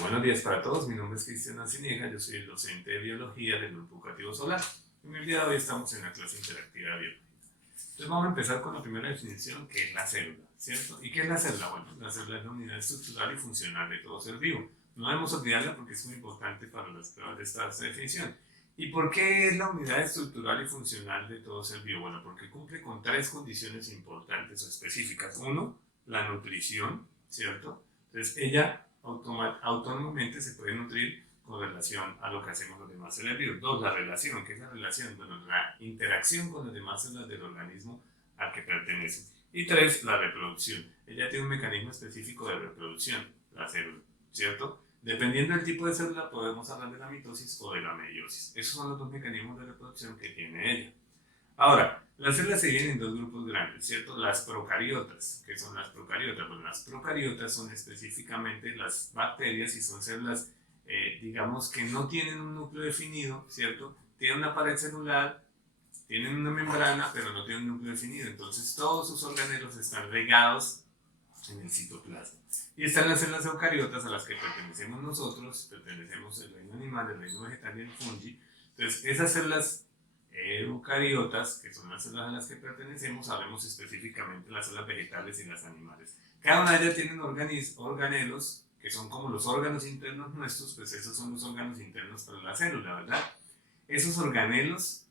Buenos días para todos. Mi nombre es Cristian Ancinieja, yo soy el docente de biología del Grupo Educativo Solar. En el día de hoy estamos en la clase interactiva de biología. Entonces vamos a empezar con la primera definición, que es la célula, ¿cierto? ¿Y qué es la célula? Bueno, la célula es la unidad estructural y funcional de todo ser vivo. No debemos olvidarla porque es muy importante para las pruebas de esta definición. ¿Y por qué es la unidad estructural y funcional de todo ser vivo? Bueno, porque cumple con tres condiciones importantes o específicas. Uno, la nutrición, ¿cierto? Entonces ella autónomamente se puede nutrir con relación a lo que hacemos los demás seres vivos. Dos, la relación. ¿Qué es la relación? Bueno, la interacción con las demás células del organismo al que pertenece. Y tres, la reproducción. Ella tiene un mecanismo específico de reproducción, la célula, ¿cierto? Dependiendo del tipo de célula podemos hablar de la mitosis o de la meiosis. Esos son los dos mecanismos de reproducción que tiene ella. Ahora, las células se dividen en dos grupos grandes, ¿cierto? Las procariotas. ¿Qué son las procariotas? Bueno, las procariotas son específicamente las bacterias y son células, digamos, que no tienen un núcleo definido, ¿cierto? Tienen una pared celular, tienen una membrana, pero no tienen un núcleo definido. Entonces, todos sus organelos están regados en el citoplasma. Y están las células eucariotas a las que pertenecemos nosotros, pertenecemos al reino animal, el reino vegetal y el fungi. Entonces, esas células eucariotas, que son las células a las que pertenecemos, hablemos específicamente de las células vegetales y las animales. Cada una de ellas tiene organelos, que son como los órganos internos nuestros, pues esos son los órganos internos para la célula, ¿verdad? Esos organelos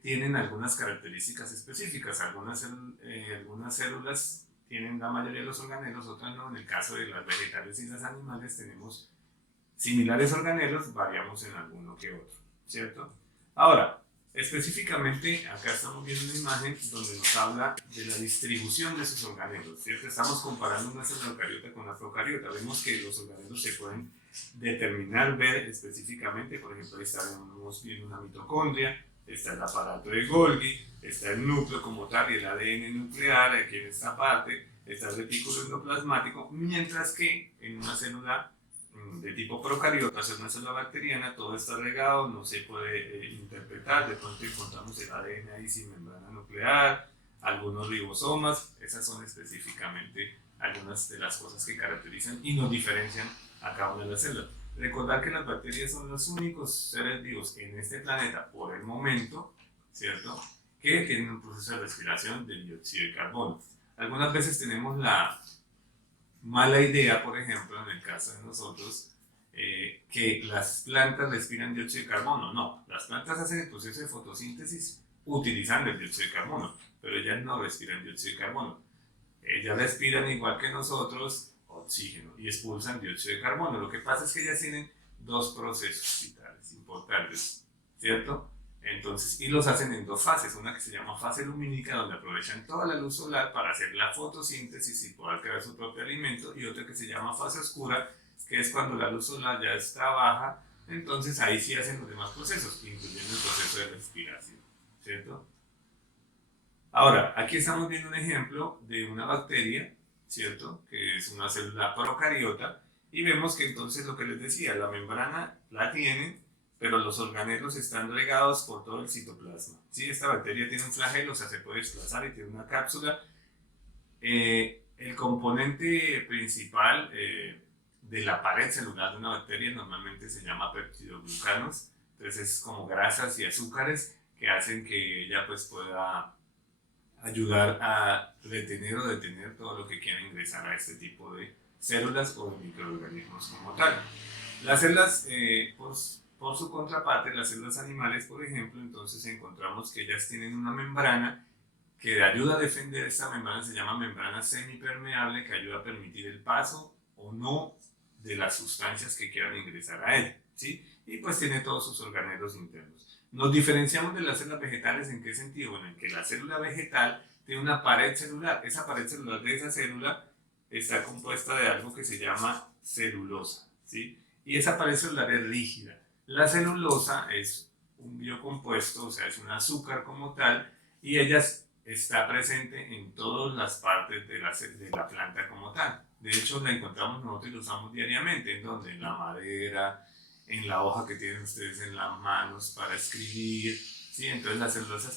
tienen algunas características específicas, algunas células tienen la mayoría de los organelos, otras no. En el caso de las vegetales y las animales tenemos similares organelos, variamos en alguno que otro, ¿cierto? Ahora, específicamente, acá estamos viendo una imagen donde nos habla de la distribución de esos organelos, ¿cierto? Estamos comparando una célula eucariota con una procariota. Vemos que los organelos se pueden determinar, ver específicamente. Por ejemplo, ahí estamos viendo una mitocondria, está el aparato de Golgi, está el núcleo como tal y el ADN nuclear aquí en esta parte, está el retículo endoplasmático, mientras que en una célula de tipo procariota, es una célula bacteriana, todo está regado, no se puede interpretar. De pronto encontramos el ADN ahí sin membrana nuclear, algunos ribosomas. Esas son específicamente algunas de las cosas que caracterizan y nos diferencian a cada una de las células. Recordar que las bacterias son los únicos seres vivos en este planeta por el momento, ¿cierto?, que tienen un proceso de respiración de dióxido de carbono. Algunas veces tenemos la mala idea, por ejemplo, en el caso de nosotros, que las plantas respiran dióxido de carbono. No, las plantas hacen el proceso de fotosíntesis utilizando el dióxido de carbono, pero ellas no respiran dióxido de carbono. Ellas respiran igual que nosotros oxígeno y expulsan dióxido de carbono. Lo que pasa es que ellas tienen dos procesos vitales importantes, ¿cierto? Entonces, y los hacen en dos fases, una que se llama fase lumínica, donde aprovechan toda la luz solar para hacer la fotosíntesis y poder crear su propio alimento, y otra que se llama fase oscura, que es cuando la luz solar ya está baja. Entonces ahí sí hacen los demás procesos, incluyendo el proceso de respiración, ¿cierto? Ahora, aquí estamos viendo un ejemplo de una bacteria, ¿cierto?, que es una célula procariota, y vemos que entonces lo que les decía, la membrana la tienen, pero los organelos están regados por todo el citoplasma. ¿Sí? Esta bacteria tiene un flagelo, o sea, se puede desplazar y tiene una cápsula. El componente principal de la pared celular de una bacteria normalmente se llama peptidoglucanos. Entonces es como grasas y azúcares que hacen que ella pues pueda ayudar a retener o detener todo lo que quiera ingresar a este tipo de células o de microorganismos como tal. Las células, por su contraparte, las células animales, por ejemplo, entonces encontramos que ellas tienen una membrana que ayuda a defender. Esta membrana se llama membrana semipermeable, que ayuda a permitir el paso o no de las sustancias que quieran ingresar a ella, ¿sí? Y pues tiene todos sus organelos internos. Nos diferenciamos de las células vegetales. ¿En qué sentido? Bueno, en que la célula vegetal tiene una pared celular. Esa pared celular de esa célula está compuesta de algo que se llama celulosa, ¿sí? Y esa pared celular es rígida. La celulosa es un biocompuesto, o sea, es un azúcar como tal, y ella está presente en todas las partes de la planta como tal. De hecho, la encontramos nosotros y la usamos diariamente. ¿En dónde? En la madera, en la hoja que tienen ustedes en las manos para escribir, ¿sí? Entonces la celulosa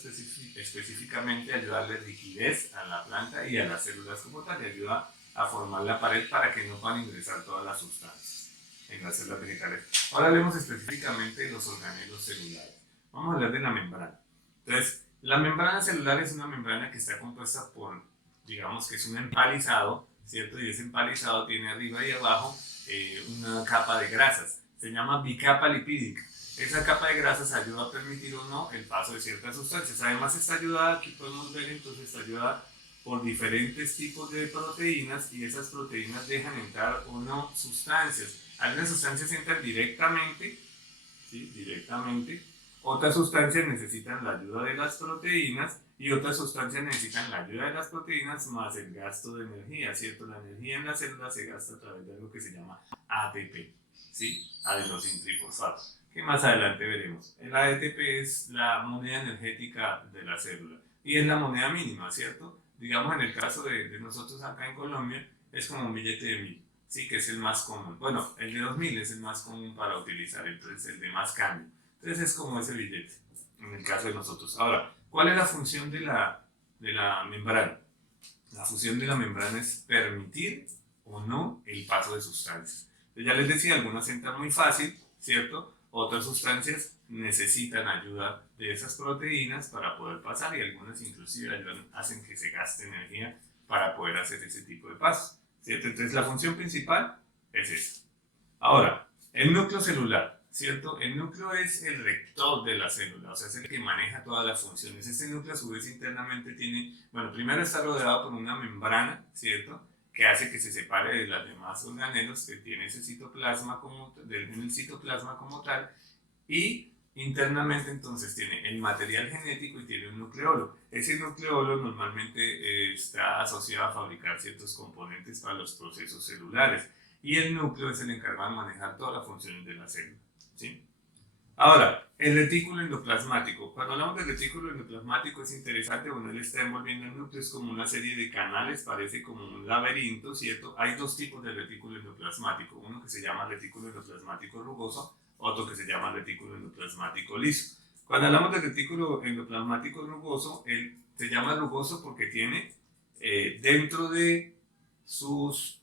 específicamente ayuda a darle rigidez a la planta y a las células como tal, y ayuda a formar la pared para que no puedan ingresar todas las sustancias. en las células vegetales. Ahora hablemos específicamente de los organelos celulares. Vamos a hablar de la membrana. Entonces, la membrana celular es una membrana que está compuesta por, digamos que es un empalizado, ¿cierto? Y ese empalizado tiene arriba y abajo una capa de grasas. Se llama bicapa lipídica. Esa capa de grasas ayuda a permitir o no el paso de ciertas sustancias. Además está ayudada, aquí podemos ver entonces, está ayudada por diferentes tipos de proteínas y esas proteínas dejan entrar o no sustancias. Algunas sustancias entran directamente, ¿sí? Directamente. Otras sustancias necesitan la ayuda de las proteínas y otras sustancias necesitan la ayuda de las proteínas más el gasto de energía, ¿cierto? La energía en la célula se gasta a través de algo que se llama ATP, ¿sí? Adenosintrifosfato, que más adelante veremos. El ATP es la moneda energética de la célula y es la moneda mínima, ¿cierto? Digamos, en el caso de nosotros acá en Colombia, es como un billete de 1000, ¿sí? Que es el más común. Bueno, el de 2000 es el más común para utilizar, entonces el de más cambio. Entonces es como ese billete, en el caso de nosotros. Ahora, ¿cuál es la función de la membrana? La función de la membrana es permitir o no el paso de sustancias. Entonces, ya les decía, algunas entran muy fácil, ¿cierto? Otras sustancias necesitan ayuda de esas proteínas para poder pasar y algunas inclusive ayudan, hacen que se gaste energía para poder hacer ese tipo de pasos, ¿cierto? Entonces la función principal es esta. Ahora, el núcleo celular, ¿cierto? El núcleo es el rector de la célula, o sea, es el que maneja todas las funciones. Este núcleo a su vez internamente tiene, bueno, primero está rodeado por una membrana, ¿cierto? Que hace que se separe de los demás organelos que tiene ese citoplasma el citoplasma como tal, y internamente entonces tiene el material genético y tiene un nucleolo. Ese nucleolo normalmente está asociado a fabricar ciertos componentes para los procesos celulares y el núcleo es el encargado de manejar todas las funciones de la célula, ¿sí? Ahora, el retículo endoplasmático. Cuando hablamos del retículo endoplasmático es interesante, bueno, él está envolviendo el núcleo, es como una serie de canales, parece como un laberinto, ¿cierto? Hay dos tipos de retículo endoplasmático, uno que se llama retículo endoplasmático rugoso, otro que se llama retículo endoplasmático liso. Cuando hablamos del retículo endoplasmático rugoso, él se llama rugoso porque tiene dentro de sus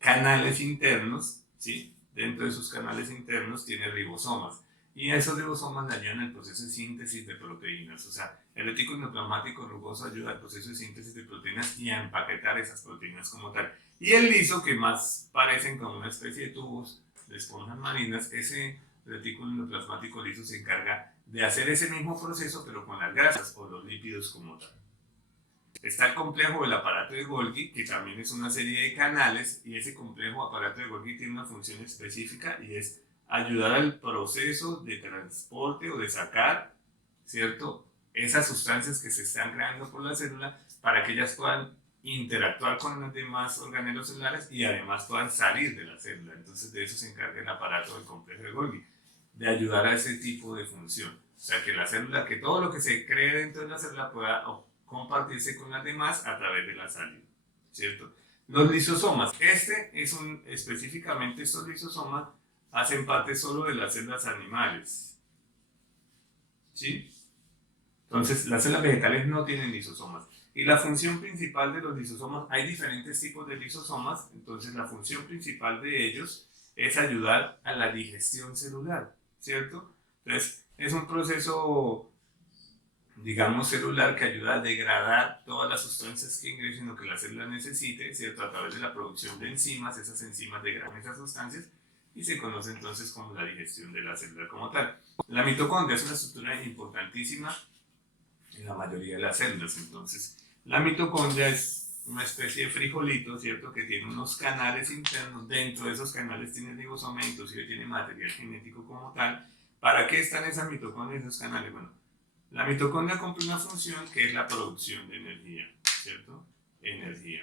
canales internos, ¿sí? Dentro de sus canales internos tiene ribosomas y esos ribosomas le ayudan al proceso de síntesis de proteínas. O sea, el retículo endoplasmático rugoso ayuda al proceso de síntesis de proteínas y a empaquetar esas proteínas como tal. Y el liso, que más parecen como una especie de tubos de esponjas marinas, ese retículo endoplasmático liso se encarga de hacer ese mismo proceso pero con las grasas o los lípidos como tal. Está el complejo del aparato de Golgi, que también es una serie de canales, y ese complejo aparato de Golgi tiene una función específica y es ayudar al proceso de transporte o de sacar, ¿cierto? Esas sustancias que se están creando por la célula para que ellas puedan interactuar con los demás organelos celulares y además puedan salir de la célula. Entonces de eso se encarga el aparato del complejo de Golgi, de ayudar a ese tipo de función. O sea, que la célula, que todo lo que se cree dentro de la célula pueda compartirse con las demás a través de la salida, ¿cierto? Los lisosomas, específicamente estos lisosomas hacen parte solo de las células animales, ¿sí? Entonces, las células vegetales no tienen lisosomas. Y la función principal de los lisosomas, hay diferentes tipos de lisosomas, entonces la función principal de ellos es ayudar a la digestión celular, ¿cierto? Entonces, es un proceso, digamos, celular que ayuda a degradar todas las sustancias que ingresen o que la célula necesite, ¿cierto? A través de la producción de enzimas, esas enzimas degradan esas sustancias y se conoce entonces como la digestión de la célula como tal. La mitocondria es una estructura importantísima en la mayoría de las células, entonces la mitocondria es una especie de frijolito, ¿cierto? Que tiene unos canales internos, dentro de esos canales tiene ribosoma, inclusive tiene material genético como tal. ¿Para qué están esas mitocondrias y esos canales? Bueno, la mitocondria cumple una función que es la producción de energía, ¿cierto? Energía.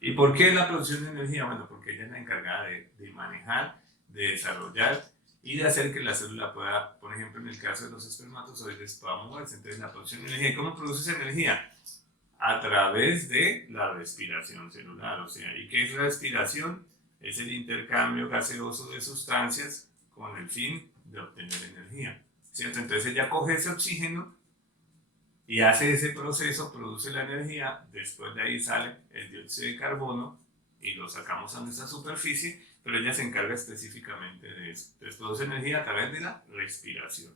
¿Y por qué la producción de energía? Bueno, porque ella es la encargada de manejar, de desarrollar y de hacer que la célula pueda, por ejemplo, en el caso de los espermatozoides, pueda moverse. Entonces, la producción de energía. ¿Y cómo produce esa energía? A través de la respiración celular. O sea, ¿y qué es la respiración? Es el intercambio gaseoso de sustancias con el fin de obtener energía, ¿cierto? Entonces ella coge ese oxígeno y hace ese proceso, produce la energía, después de ahí sale el dióxido de carbono y lo sacamos a nuestra superficie, pero ella se encarga específicamente de eso. Entonces produce energía a través de la respiración.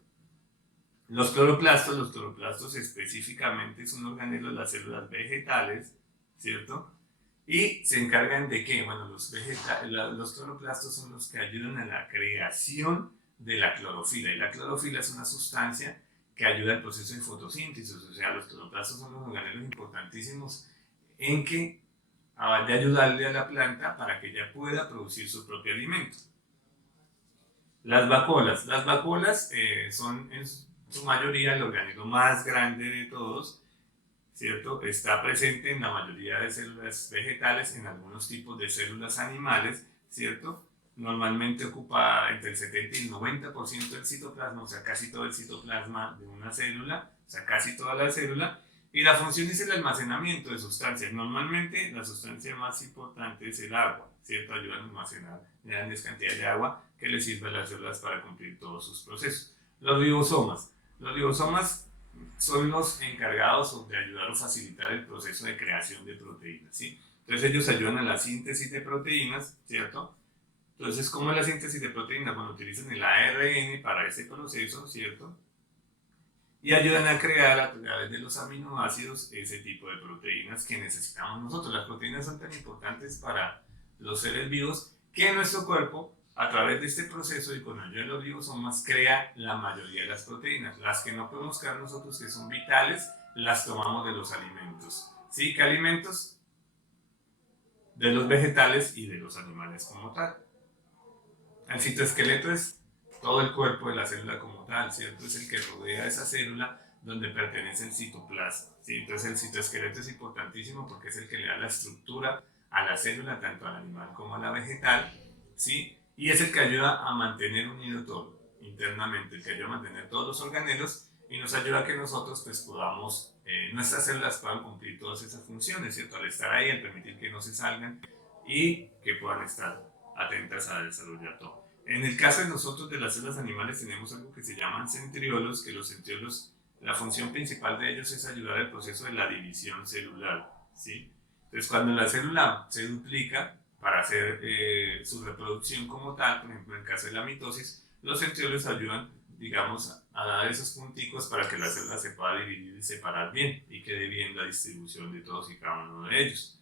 Los cloroplastos específicamente son organelos de las células vegetales, ¿cierto? Y se encargan de qué? Bueno, los cloroplastos son los que ayudan a la creación de la clorofila. Y la clorofila es una sustancia que ayuda al proceso de fotosíntesis. O sea, los cloroplastos son los organelos importantísimos en que de ayudarle a la planta para que ella pueda producir su propio alimento. Las vacuolas son en su mayoría el organismo más grande de todos, ¿cierto? Está presente en la mayoría de células vegetales, en algunos tipos de células animales, ¿cierto? Normalmente ocupa entre el 70 y el 90% del citoplasma, o sea, casi todo el citoplasma de una célula, o sea, casi toda la célula, y la función es el almacenamiento de sustancias. Normalmente la sustancia más importante es el agua, ¿cierto? Ayuda a almacenar grandes cantidades de agua que le sirve a las células para cumplir todos sus procesos. Los ribosomas son los encargados de ayudar o facilitar el proceso de creación de proteínas, ¿sí? Entonces ellos ayudan a la síntesis de proteínas, ¿cierto? Entonces, ¿cómo es la síntesis de proteínas? Bueno, utilizan el ARN para ese proceso, ¿cierto? Y ayudan a crear a través de los aminoácidos ese tipo de proteínas que necesitamos nosotros. Las proteínas son tan importantes para los seres vivos que nuestro cuerpo, a través de este proceso y con ayuda de los ribosomas, crea la mayoría de las proteínas. Las que no podemos crear nosotros, que son vitales, las tomamos de los alimentos. ¿Sí? ¿Qué alimentos? De los vegetales y de los animales como tal. El citoesqueleto es todo el cuerpo de la célula como tal, ¿cierto? Es el que rodea esa célula donde pertenece el citoplasma, ¿sí? Entonces el citoesqueleto es importantísimo porque es el que le da la estructura a la célula, tanto al animal como a la vegetal, ¿sí? Y es el que ayuda a mantener unido todo internamente, el que ayuda a mantener todos los organelos y nos ayuda a que nosotros pues podamos, nuestras células puedan cumplir todas esas funciones, ¿cierto? Al estar ahí, al permitir que no se salgan y que puedan estar atentas a desarrollar todo. En el caso de nosotros, de las células animales, tenemos algo que se llaman centriolos, que los centriolos, la función principal de ellos es ayudar al proceso de la división celular, ¿sí? Entonces, cuando la célula se duplica para hacer su reproducción como tal, por ejemplo, en el caso de la mitosis, los centriolos ayudan, digamos, a dar esos punticos para que la célula se pueda dividir y separar bien y quede bien la distribución de todos y cada uno de ellos.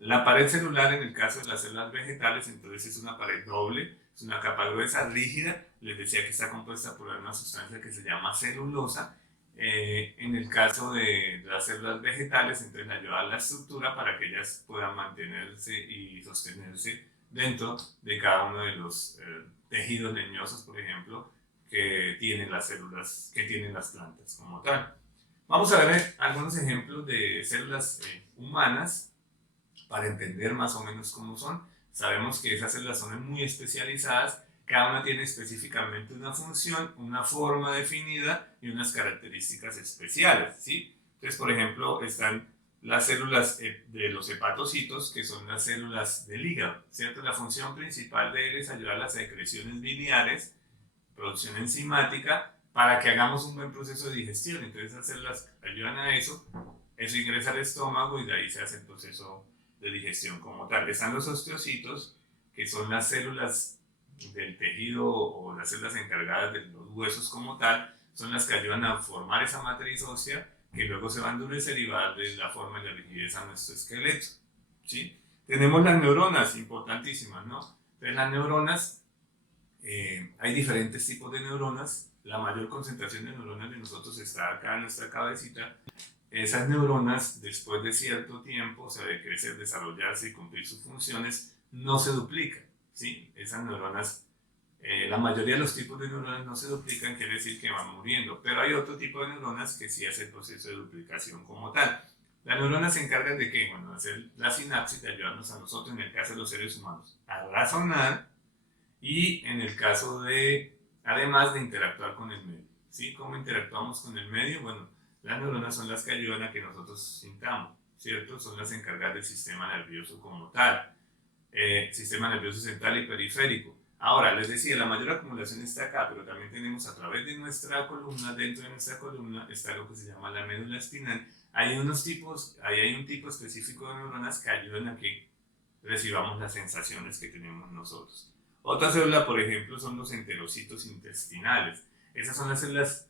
La pared celular, en el caso de las células vegetales, entonces es una pared doble, es una capa gruesa, rígida. Les decía que está compuesta por una sustancia que se llama celulosa. En el caso de las células vegetales, entonces ayuda a la estructura para que ellas puedan mantenerse y sostenerse dentro de cada uno de los tejidos leñosos, por ejemplo, que tienen las células, que tienen las plantas como tal. Vamos a ver algunos ejemplos de células humanas para entender más o menos cómo son. Sabemos que esas células son muy especializadas, cada una tiene específicamente una función, una forma definida y unas características especiales, ¿sí? Entonces, por ejemplo, están las células de los hepatocitos, que son las células del hígado, ¿cierto? La función principal de él es ayudar a las secreciones biliares, producción enzimática, para que hagamos un buen proceso de digestión. Entonces, esas células ayudan a eso ingresa al estómago y de ahí se hace el proceso de digestión como tal. Están los osteocitos, que son las células del tejido o las células encargadas de los huesos como tal, son las que ayudan a formar esa matriz ósea que luego se va a endurecer y va a darle la forma y la rigidez a nuestro esqueleto, ¿sí? Tenemos las neuronas, importantísimas, ¿no? Entonces las neuronas, hay diferentes tipos de neuronas. La mayor concentración de neuronas de nosotros está acá en nuestra cabecita. Esas neuronas, después de cierto tiempo, o sea, de crecer, desarrollarse y cumplir sus funciones, no se duplican, ¿sí? Esas neuronas, la mayoría de los tipos de neuronas no se duplican, quiere decir que van muriendo, pero hay otro tipo de neuronas que sí hace el proceso de duplicación como tal. Las neuronas se encargan de qué? Bueno, de hacer la sinapsis, de ayudarnos a nosotros, en el caso de los seres humanos, a razonar y en el caso de, además de interactuar con el medio, ¿sí? ¿Cómo interactuamos con el medio? Bueno, las neuronas son las que ayudan a que nosotros sintamos, ¿cierto? Son las encargadas del sistema nervioso como tal, sistema nervioso central y periférico. Ahora, les decía, la mayor acumulación está acá, pero también tenemos a través de nuestra columna, dentro de nuestra columna, está lo que se llama la médula espinal. Hay un tipo específico de neuronas que ayudan a que recibamos las sensaciones que tenemos nosotros. Otra célula, por ejemplo, son los enterocitos intestinales. Esas son las células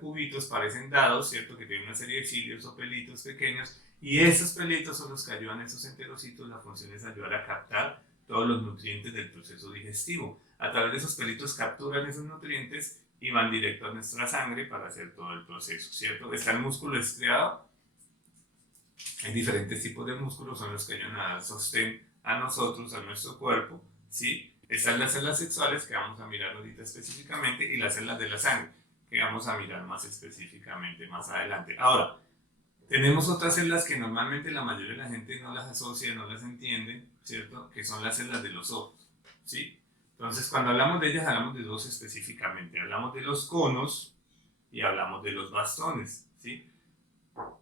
cubitos, parecen dados, ¿cierto? Que tienen una serie de cilios o pelitos pequeños, y esos pelitos son los que ayudan a esos enterocitos. La función es ayudar a captar todos los nutrientes del proceso digestivo. A través de esos pelitos capturan esos nutrientes y van directo a nuestra sangre para hacer todo el proceso, ¿cierto? Está el músculo estriado. Hay diferentes tipos de músculos, son los que ayudan a dar sostén a nosotros, a nuestro cuerpo, ¿sí? Están las células sexuales, que vamos a mirar ahorita específicamente, y las células de la sangre, que vamos a mirar más específicamente más adelante. Ahora, tenemos otras células que normalmente la mayoría de la gente no las asocia, no las entiende, ¿cierto? Que son las células de los ojos, ¿sí? Entonces, cuando hablamos de ellas, hablamos de dos específicamente. Hablamos de los conos y hablamos de los bastones, ¿sí?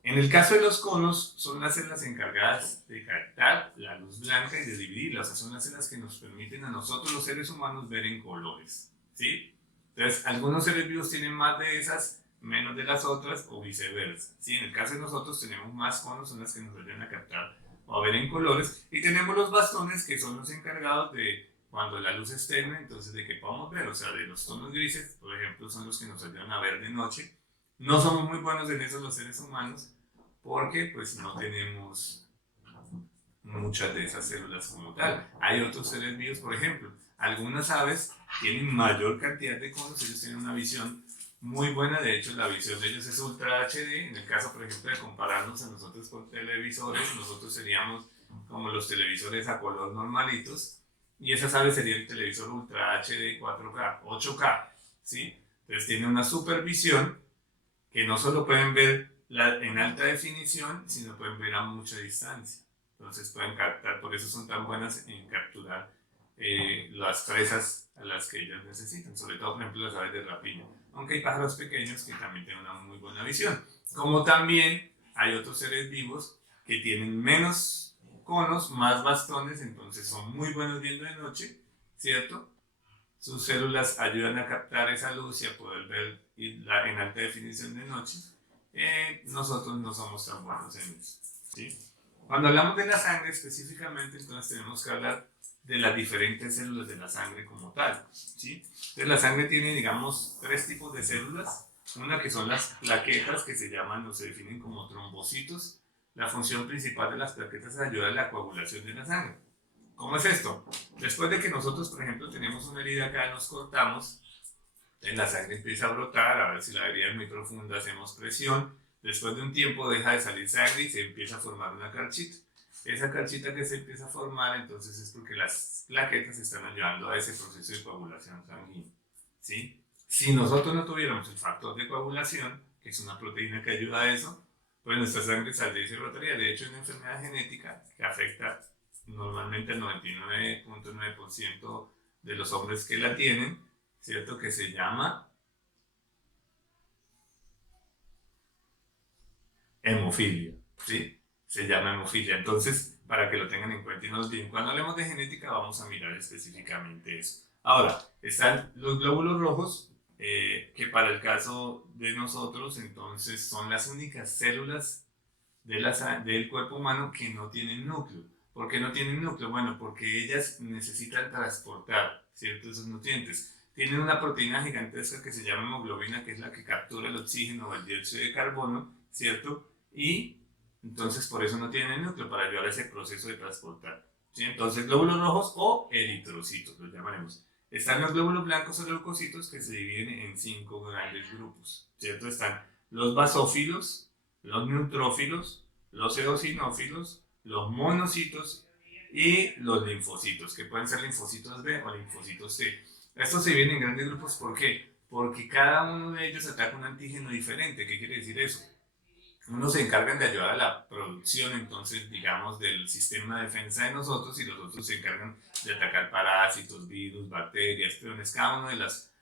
En el caso de los conos, son las células encargadas de captar la luz blanca y de dividirla. O sea, son las células que nos permiten a nosotros, los seres humanos, ver en colores, ¿sí? Entonces, algunos seres vivos tienen más de esas, menos de las otras, o viceversa, ¿sí? En el caso de nosotros, tenemos más conos, son las que nos ayudan a captar o a ver en colores. Y tenemos los bastones, que son los encargados de, cuando la luz es tenue, entonces de que podamos ver. O sea, de los tonos grises, por ejemplo, son los que nos ayudan a ver de noche. No somos muy buenos en eso los seres humanos, porque pues no tenemos muchas de esas células como tal. Hay otros seres vivos, por ejemplo, algunas aves tienen mayor cantidad de conos, ellos tienen una visión muy buena. De hecho, la visión de ellos es Ultra HD. En el caso, por ejemplo, de compararnos a nosotros con televisores, nosotros seríamos como los televisores a color normalitos, y esas aves serían el televisor Ultra HD 4K, 8K, ¿sí? Entonces tienen una supervisión que no solo pueden ver en alta definición, sino pueden ver a mucha distancia. Entonces pueden captar, por eso son tan buenas en capturar las presas a las que ellos necesitan, sobre todo, por ejemplo, las aves de rapiña. Aunque hay pájaros pequeños que también tienen una muy buena visión. Como también hay otros seres vivos que tienen menos conos, más bastones, entonces son muy buenos viendo de noche, ¿cierto? Sus células ayudan a captar esa luz y a poder ver en alta definición de noche. Nosotros no somos tan buenos en eso, ¿sí? Cuando hablamos de la sangre específicamente, entonces tenemos que hablar de las diferentes células de la sangre como tal, ¿sí? Entonces la sangre tiene, digamos, tres tipos de células. Una que son las plaquetas, que se llaman o se definen como trombocitos. La función principal de las plaquetas es ayudar a la coagulación de la sangre. ¿Cómo es esto? Después de que nosotros, por ejemplo, tenemos una herida acá, nos cortamos, la sangre empieza a brotar, a ver si la herida es muy profunda, hacemos presión. Después de un tiempo deja de salir sangre y se empieza a formar una carchita. Esa carchita que se empieza a formar, entonces es porque las plaquetas están ayudando a ese proceso de coagulación sanguínea, ¿sí? Si nosotros no tuviéramos el factor de coagulación, que es una proteína que ayuda a eso, pues nuestra sangre saldría y se brotaría. De hecho, es una enfermedad genética que afecta normalmente el 99.9% de los hombres que la tienen, ¿cierto? Que se llama hemofilia, ¿sí? Se llama hemofilia. Entonces, para que lo tengan en cuenta y nos olviden, cuando hablemos de genética vamos a mirar específicamente eso. Ahora, están los glóbulos rojos, que para el caso de nosotros, entonces, son las únicas células del cuerpo humano que no tienen núcleo. ¿Por qué no tienen núcleo? Bueno, porque ellas necesitan transportar ciertos nutrientes. Tienen una proteína gigantesca que se llama hemoglobina, que es la que captura el oxígeno o el dióxido de carbono, ¿cierto? Y entonces por eso no tienen núcleo, para ayudar a ese proceso de transportar, ¿sí? Entonces glóbulos rojos o eritrocitos, los llamaremos. Están los glóbulos blancos o leucocitos, que se dividen en 5 grandes grupos, ¿cierto? Están los basófilos, los neutrófilos, los eosinófilos, los monocitos y los linfocitos, que pueden ser linfocitos B o linfocitos T. Estos se dividen en grandes grupos, ¿por qué? Porque cada uno de ellos ataca un antígeno diferente. ¿Qué quiere decir eso? Unos se encargan de ayudar a la producción, entonces, digamos, del sistema de defensa de nosotros, y los otros se encargan de atacar parásitos, virus, bacterias, peones, cada uno de los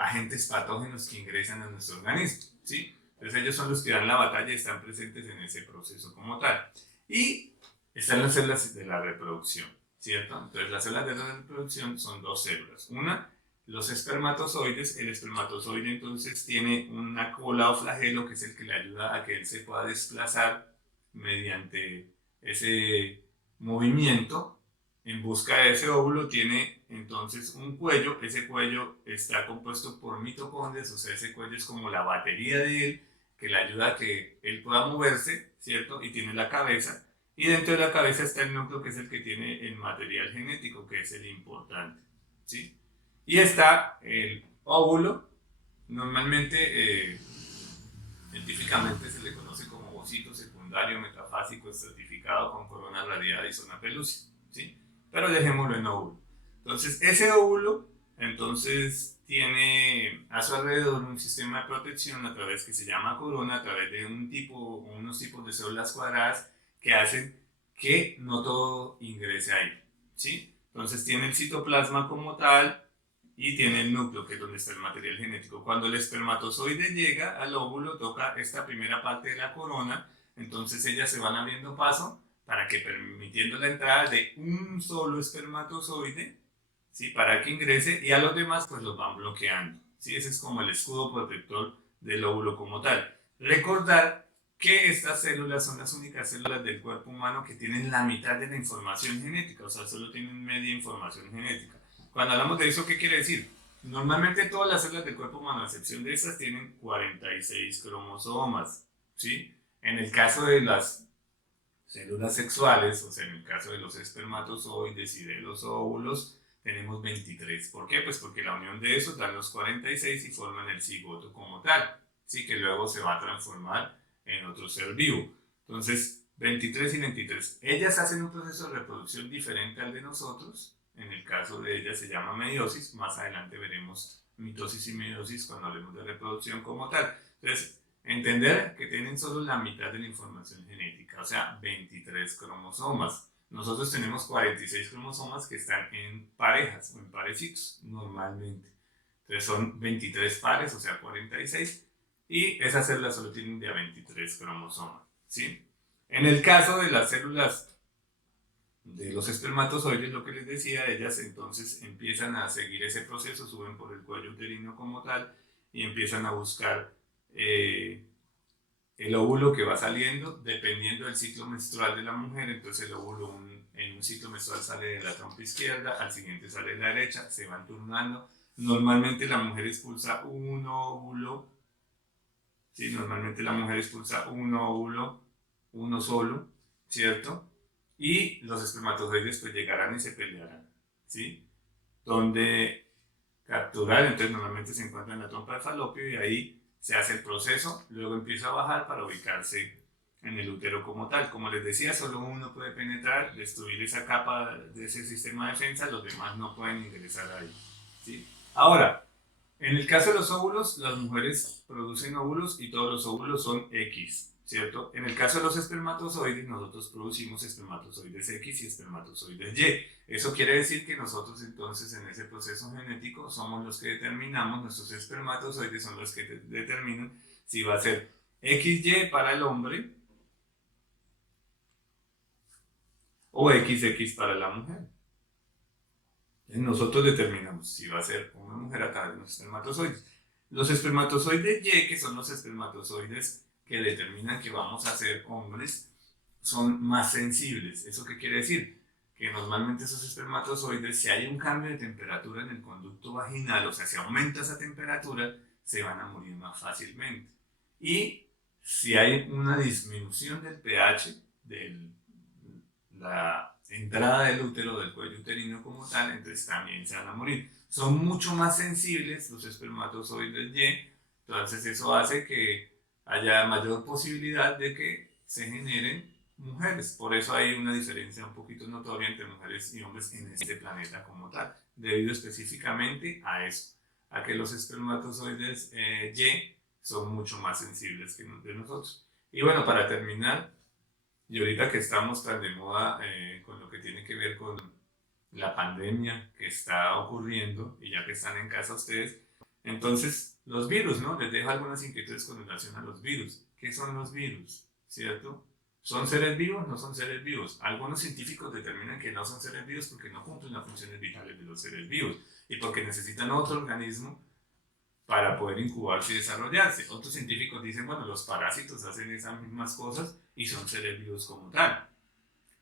agentes patógenos que ingresan a nuestro organismo, ¿sí? Entonces ellos son los que dan la batalla y están presentes en ese proceso como tal. Y están las células de la reproducción, ¿cierto? Entonces las células de la reproducción son dos células. Una, los espermatozoides. El espermatozoide entonces tiene una cola o flagelo, que es el que le ayuda a que él se pueda desplazar mediante ese movimiento en busca de ese óvulo, tiene entonces un cuello. Ese cuello está compuesto por mitocondrias, o sea, ese cuello es como la batería de él, que le ayuda a que él pueda moverse, ¿cierto? Y tiene la cabeza, y dentro de la cabeza está el núcleo, que es el que tiene el material genético, que es el importante, ¿sí? Y está el óvulo, normalmente, científicamente se le conoce como ovocito secundario metafásico estratificado con corona radiada y zona pelúcida, ¿sí? Pero dejémoslo en óvulo. Entonces, ese óvulo, entonces, tiene a su alrededor un sistema de protección a través que se llama corona, a través de unos tipos de células cuadradas que hacen que no todo ingrese ahí, ¿sí? Entonces, tiene el citoplasma como tal y tiene el núcleo, que es donde está el material genético. Cuando el espermatozoide llega al óvulo, toca esta primera parte de la corona, entonces ellas se van abriendo paso para que, permitiendo la entrada de un solo espermatozoide, ¿sí? Para que ingrese, y a los demás pues los van bloqueando, ¿sí? Ese es como el escudo protector del óvulo como tal. Recordar que estas células son las únicas células del cuerpo humano que tienen la mitad de la información genética, o sea, solo tienen media información genética. Cuando hablamos de eso, ¿qué quiere decir? Normalmente todas las células del cuerpo humano, a excepción de estas, tienen 46 cromosomas, ¿sí? En el caso de las células sexuales, o sea, en el caso de los espermatozoides y de los óvulos, tenemos 23. ¿Por qué? Pues porque la unión de esos dan los 46 y forman el cigoto como tal, ¿sí? Que luego se va a transformar en otro ser vivo. Entonces, 23 y 23. Ellas hacen un proceso de reproducción diferente al de nosotros. En el caso de ellas se llama meiosis. Más adelante veremos mitosis y meiosis cuando hablemos de reproducción como tal. Entonces, entender que tienen solo la mitad de la información genética, o sea, 23 cromosomas. Nosotros tenemos 46 cromosomas que están en parejas o en parecitos, normalmente. Entonces son 23 pares, o sea, 46, y esas células solo tienen de a 23 cromosomas, ¿sí? En el caso de las células de los espermatozoides, lo que les decía, ellas entonces empiezan a seguir ese proceso, suben por el cuello uterino como tal, y empiezan a buscar el óvulo que va saliendo, dependiendo del ciclo menstrual de la mujer. Entonces el óvulo en un ciclo menstrual sale de la trompa izquierda, al siguiente sale de la derecha, se van turnando. Normalmente la mujer expulsa un óvulo, ¿sí? Normalmente la mujer expulsa un óvulo, uno solo, ¿cierto? Y los espermatozoides pues llegarán y se pelearán, ¿sí? Donde capturar, entonces normalmente se encuentra en la trompa de falopio, y ahí se hace el proceso, luego empieza a bajar para ubicarse en el útero como tal. Como les decía, solo uno puede penetrar, destruir esa capa de ese sistema de defensa, los demás no pueden ingresar ahí, ¿sí? Ahora, en el caso de los óvulos, las mujeres producen óvulos y todos los óvulos son X, ¿cierto? En el caso de los espermatozoides, nosotros producimos espermatozoides X y espermatozoides Y. Eso quiere decir que nosotros entonces en ese proceso genético somos los que determinamos, nuestros espermatozoides son los que determinan si va a ser XY para el hombre o XX para la mujer. Nosotros determinamos si va a ser una mujer a través de los espermatozoides. Los espermatozoides Y, que son los espermatozoides que determinan que vamos a ser hombres, son más sensibles. ¿Eso qué quiere decir? Que normalmente esos espermatozoides, si hay un cambio de temperatura en el conducto vaginal, o sea, si aumenta esa temperatura, se van a morir más fácilmente. Y si hay una disminución del pH, de la entrada del útero, del cuello uterino como tal, entonces también se van a morir. Son mucho más sensibles los espermatozoides Y, entonces eso hace que haya mayor posibilidad de que se generen mujeres. Por eso hay una diferencia un poquito notoria entre mujeres y hombres en este planeta como tal, debido específicamente a eso, a que los espermatozoides Y son mucho más sensibles que de nosotros. Y bueno, para terminar, y ahorita que estamos tan de moda con lo que tiene que ver con la pandemia que está ocurriendo, y ya que están en casa ustedes, entonces los virus, ¿no? Les dejo algunas inquietudes con relación a los virus. ¿Qué son los virus? ¿Cierto? ¿Son seres vivos? No son seres vivos. Algunos científicos determinan que no son seres vivos porque no cumplen las funciones vitales de los seres vivos y porque necesitan otro organismo para poder incubarse y desarrollarse. Otros científicos dicen, bueno, los parásitos hacen esas mismas cosas y son seres vivos como tal.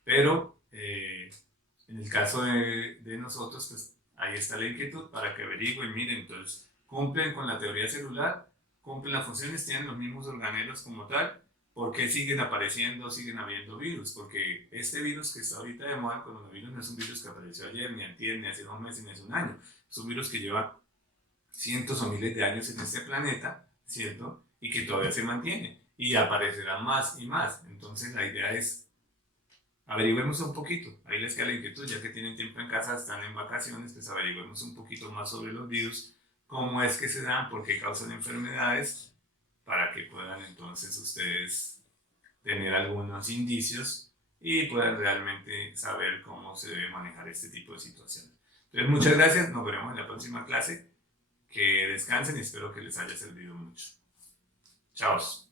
Pero En el caso de nosotros, pues ahí está la inquietud para que averigüen, miren, entonces cumplen con la teoría celular, cumplen las funciones, tienen los mismos organelos como tal. ¿Por qué siguen apareciendo, siguen habiendo virus? Porque este virus que está ahorita de moda, el coronavirus, no es un virus que apareció ayer, ni antier, ni hace 2 meses, ni hace un año. Es un virus que lleva cientos o miles de años en este planeta, ¿cierto? Y que todavía se mantiene. Y aparecerá más y más. Entonces la idea es, averigüemos un poquito. Ahí les queda la inquietud, ya que tienen tiempo en casa, están en vacaciones, pues averigüemos un poquito más sobre los virus, cómo es que se dan, por qué causan enfermedades, para que puedan entonces ustedes tener algunos indicios y puedan realmente saber cómo se debe manejar este tipo de situaciones. Entonces, muchas gracias, nos veremos en la próxima clase. Que descansen y espero que les haya servido mucho. Chao.